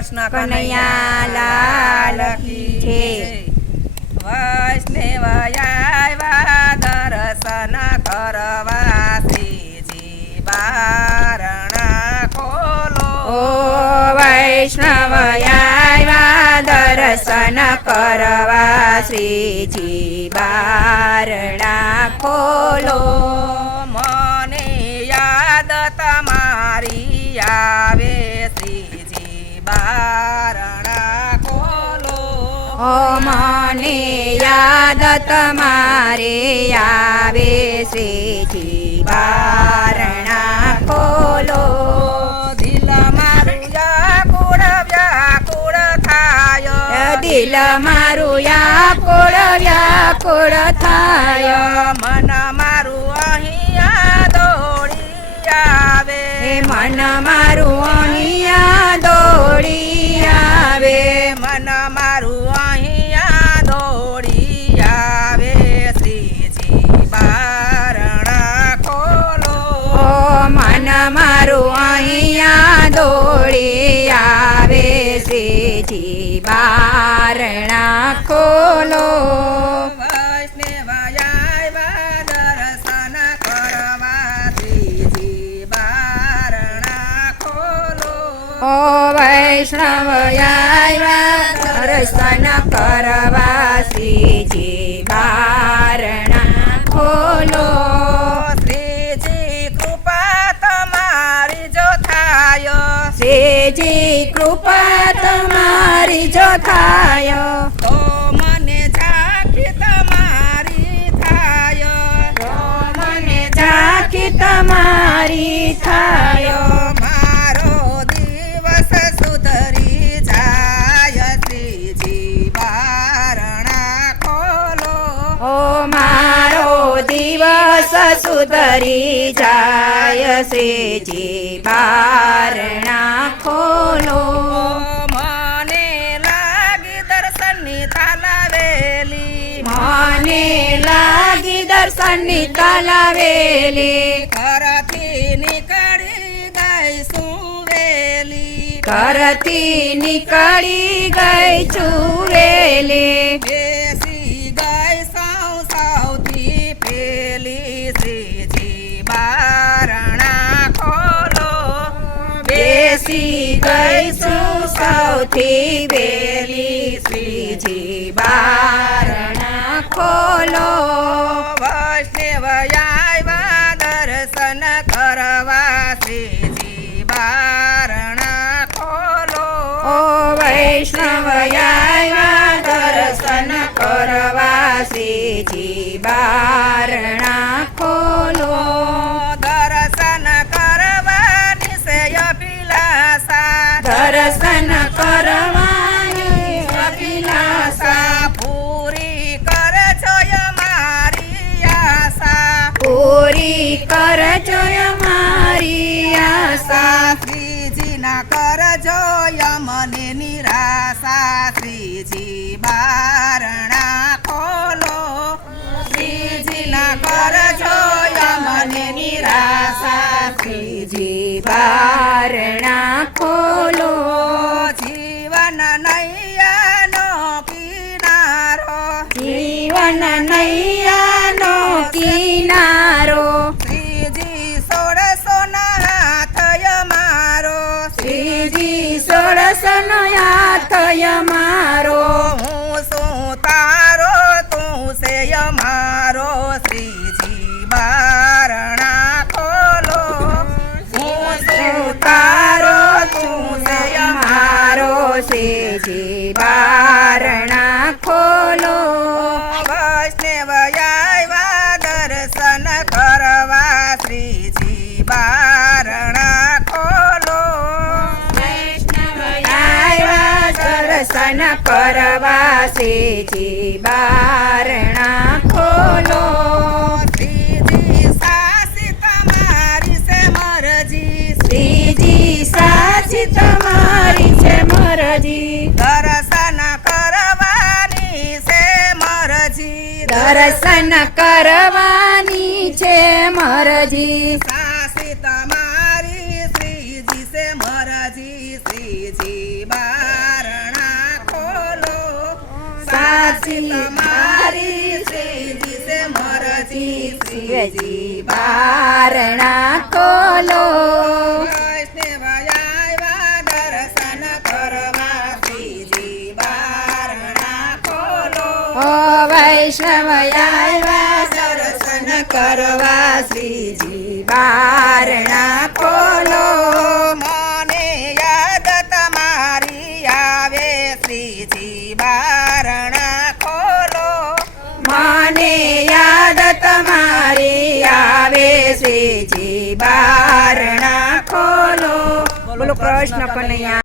કૃષ્ણ કનૈયા લાલ કી જય. વૈષ્ણવ આવ્યા દર્શન કરવા શ્રીજી બારણા ખોલો. ઓ વૈષ્ણવ આવ્યા દર્શન કરવા શ્રીજી બારણા ખોલો. મને યાદ તમારી આવે શ્રીજી બારણા ખોલો. ઓ મને યાદ તમારે આવે શ્રીજી બારણા ખોલો. દિલ મારું વ્યાકુળ વ્યાકુળ થાય. દિલ મારું વ્યાકુળ વ્યાકુળ થાય. મન મારું અહીંયા દોડી આવે. મન મારું અહીંયા દોડી આવે. મન મારું અહીંયા દોડી આવે શ્રીજી બારણા ખોલો. ઓ મન મારું અહીંયા દોડી આવે શ્રીજી બારણા ખોલો. વૈષ્ણવ આવ્યા દર્શન કરવા શ્રીજી બારણા ખોલો. ઓ વૈષ્ણવ આવ્યા દર્શન કરવા શ્રીજી બારણા ખોલો. શ્રીજી કૃપા તમારી જો થાય. શ્રીજી કૃપા તમારી જો થાય. તો મને ઝાંખી તમારી થાય. મને ઝાંખી તમારી થાય. મારો દિવસ સુધરી જાય શ્રીજી બારણા ખોલો. ઓ મારો દિવસ સુધરી જાય શ્રીજી બારણા ખોલો. મને લાગી દર્શનની તાલાવેલી. મને લાગી દર્શનની તાલાવેલી. ઘરથી નીકળી ગઈ સુવેલી. ઘરથી નીકળી ગઈ છુવેલી. બેસી ગઈ સૌથી પેલી શ્રીજી બારણા ખોલો. બેસી ગઈ છું સૌથી વેલી શ્રીજી બારણા ખોલો. વૈષ્ણવ આવ્યા દર્શન કરવા શ્રીજી બારણા ખોલો. ઓ વૈષ્ણવ આવ્યા દર્શન કરવા શ્રીજી બારણા ખોલો. દર્શન કરવાની છે અભિલાષા. દર્શન કરવાની અભિલાષા પૂરી કરજો અમારી આશા. પૂરી કરજો અમારી આશા. શ્રીજીના કરજો મને નિરાશા. શ્રીજી બારણા ખોલો. શ્રીજીના કરજો મને નિરાશા. શ્રીજી બારણા ખોલો. જીવન નૈયાનો કિનારો. જીવન નૈયાનો કિનારો. શ્રીજી સોળસો ના હાથ મારો. શ્રીજી સોળસનો હાથ મારો. હું શું તારો તું છે અમારો. શ્રીજી બારણા ખોલો. હું શું તારો તું છે મારો શ્રીજી બારણા ખોલો. વૈષ્ણવ આવ્યા દર્શન કરવા શ્રીજી બારણા ખોલો. આવ્યા દર્શન કરવા શ્રીજી બારણા ખોલો. શ્રીજી સાસી તમારી છે મરજી. શ્રીજી સાચી તમારી છે મરજી. દર્શન કરવાની છે મરજી. દર્શન કરવાની છે મરજી. સાસી તમારી શ્રીજી છે મરજી. શ્રીજી બા સાચી તમારી શ્રીજી છે મરજી શ્રીજી બારણા ખોલો વૈષ્ણવ આવ્યા દર્શન કરવા શ્રીજી બારણા ખોલો ઓ વૈષ્ણવ આવ્યા દર્શન કરવા શ્રીજી બારણા ખોલો મને યાદ તમારી આવે શ્રીજી બારણા ખોલો મને યાદ તમારી આવે શ્રીજી બારણા ખોલો બોલો કૃષ્ણ કનૈયા